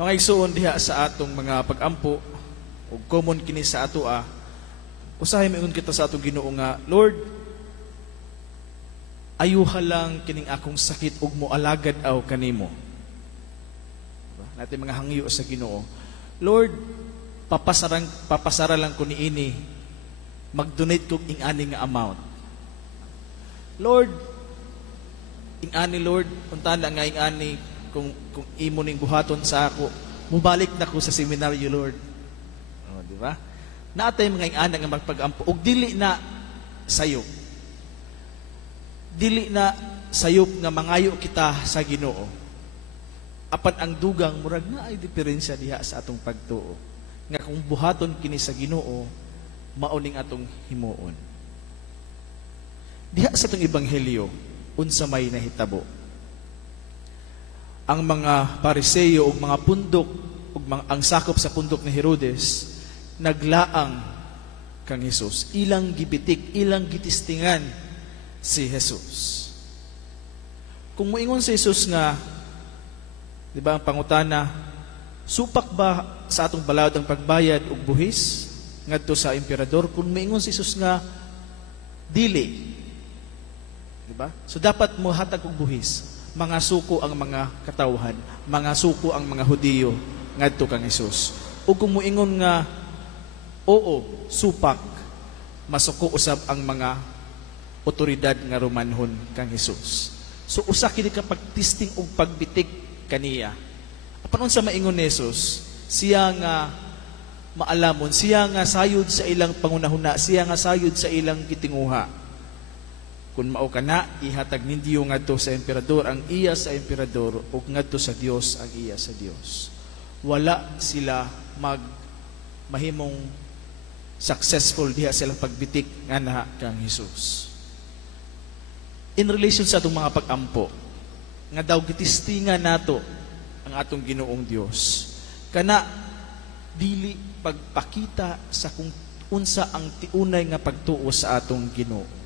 Mga igsuon diha sa atong mga pag-ampo ug common kini sa ato usahay mayon kita sa atong Ginoo nga, Lord, ayuha lang kining akong sakit ug moalagad aw kanimo. Diba? Natin mga hangyo sa Ginoo. Lord, papasara lang ko niini, mag-donate ko ing-ani nga amount. Lord, ing-ani Lord, unta na nga ing-ani kung imo ning buhaton sa ako, mubalik na ko sa seminaryo, Lord. O, di ba? Naatay mga ing-ana nga magpag-ampo ug dili na sayop. Dili na sayop nga mangayo kita sa Ginoo. Apan ang dugang murag na ay diferensya diha sa atong pagtuo. Nga kung buhaton kini sa Ginoo, mauning atong himuon. Diha sa atong ebanghelyo, unsa may nahitabo. Ang mga Pariseo ug mga pundok ug ang sakop sa pundok ni Herodes naglaang kang Hesus. Ilang gibitik, ilang gitistingan si Hesus. Kung moingon si Hesus nga, di ba ang pangutana, supak ba sa atong balawd ang pagbayad og buhis ngadto sa emperador? Kung moingon si Hesus nga, dili. Di ba? So dapat mo hatag og buhis. Mga suko ang mga katawhan, mga suko ang mga Hudiyo ngadto kang Hesus. Ug kung moingon nga oo, supak, masuko usab ang mga otoridad nga Romanhon kang Hesus. So usa kini ka pagtisting og pagbitik kaniya. Apan unsa maingon ni Hesus, siya nga maalamon, siya nga sayod sa ilang pangunahuna, siya nga sayod sa ilang gitinguha. Kung mao kana, ihatag nindiyo ngadto sa emperador ang iya sa emperador ug ngadto sa Dios ang iya sa Dios. Wala sila mahimong successful diha silang pagbitik nga na kang Hesus. In relation sa atong mga pag-ampo, nga daw gitistingan nato ang atong Ginoong Dios, kana dili pagpakita sa kung unsa ang tiunay nga pagtuo sa atong Ginoo.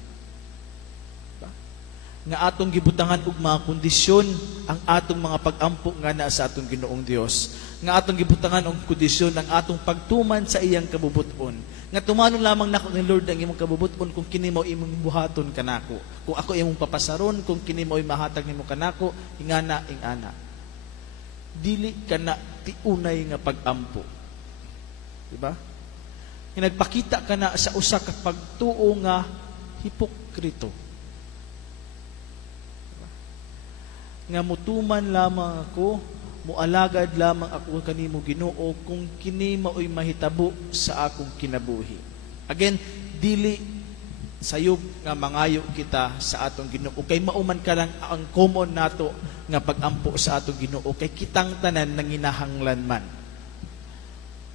Nga atong gibutangan og mga kondisyon ang atong mga pag-ampo nga naa sa atong Ginoong Dios. Nga atong gibutangan og kondisyon ang atong pagtuman sa iyang kabubuton. Nga tumanon lamang nako ni Lord ang imong kabubuton kung kini mao imong buhaton kanako. Kung ako imong papasaron, kung kini mao'y mahatag nimo kanako, ingana. Dili kana tiunay nga pag-ampo. Diba? Nagpakita kana sa usa ka pagtuo nga hipokrito. Nga mutuman lamang ako, mualagad lamang ako kanimo Ginoo kung kini mao'y mahitabo sa akong kinabuhi. Again, dili sayop nga mangayo kita sa atong Ginoo kay mauman ka lang ang common nato nga pag-ampo sa atong Ginoo kay kitang tanan nanginahanglan man.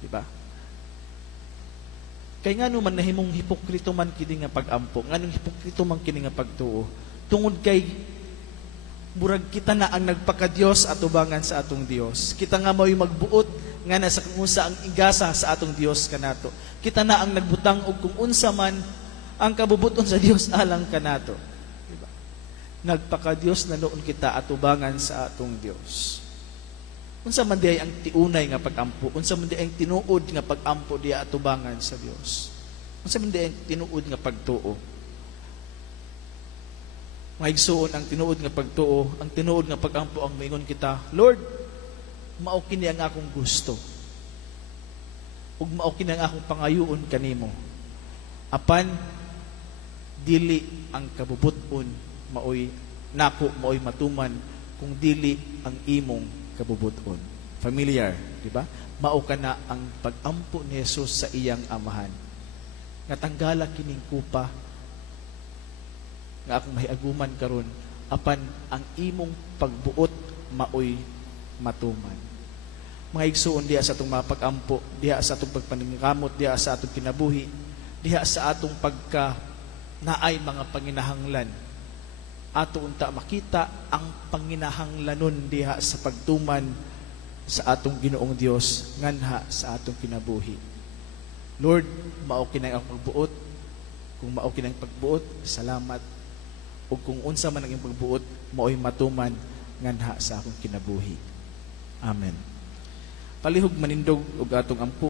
Di ba? Kay ngano man nahimong hipokrito man kini nga pag-ampo, nganong hipokrito man kini nga pagtuo. Tungod kay burag kita na ang nagpaka-Dios atubangan sa atong Dios. Kita nga mao'y magbuot nga nasa kung unsa ang igasa sa atong Dios kanato. Kita na ang nagbutang og kung unsa man ang kabubuton sa Dios alang kanato. Diba? Nagpaka-Dios na noon kita atubangan sa atong Dios. Unsa man diay ang tiunay nga pag-ampo, unsa man diay ang tinuod nga pag-ampo diya atubangan sa Dios. Unsa man diay ang tinuod nga pagtuo. Maigsuon ang tinuod nga pagtuo, ang tinuod nga pag-ampo ang maingon kita, Lord, mao kini ang akong gusto. Ug mao kini ang akong pangayuon kanimo. Apan dili ang kabubuton maoy matuman kung dili ang imong kabubuton. Familiar, di ba? Mao kana ang pag-ampo ni Jesus sa iyang amahan. Nga tanggala kining kupa nga akong mahiaguman karon apan ang imong pagbuot maoy matuman. Mga igsuon diha sa atong mga pag-ampo, diha sa atong pagpaningkamot, diha sa atong kinabuhi, diha sa atong pagka naay mga panginahanglan. Ato unta makita ang panginahanglanon diha sa pagtuman sa atong Ginoong Dios nganha sa atong kinabuhi. Lord, mao kinay ang pagbuot. Kung mao kinay ang pagbuot, salamat. O kung unsa man ang iyong pagbuot, mao'y matuman nganha sa akong kinabuhi. Amen. palihog manindog og atong ampo